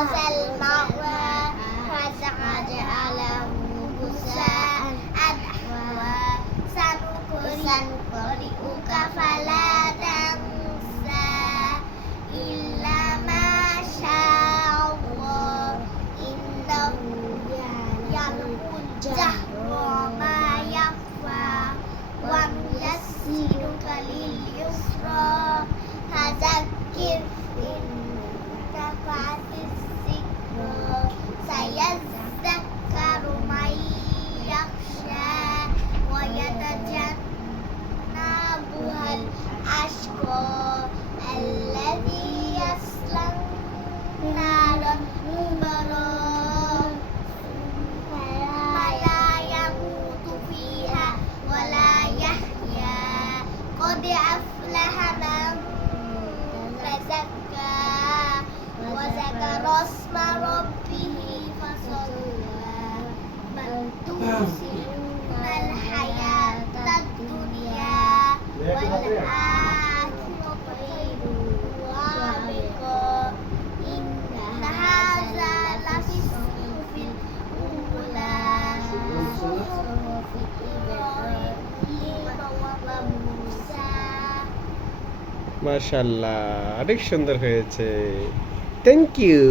المأوى فجعله غثاء أحوى سنقرئك فلا تنسى إلا ما شاء الله إنه يعلم الجهر وما يخفى ونيسرك لليسرى فذكر إن نفعت الذكرى سيذكر من يخشى ويتجنبها الأشقى الذي يصلى النار الكبرى ثم لا يموت فيها ولا يحيا قد أفلح من تزكى وذكر اسم ربه فصلى بل تؤثرون الحياة الدنيا والآخرة خير وأبقى إن هذا لفي الصحف الأولى صحف إبراهيم وموسى মাশাআল্লাহ, অনেক সুন্দর হয়েছে। Thank you.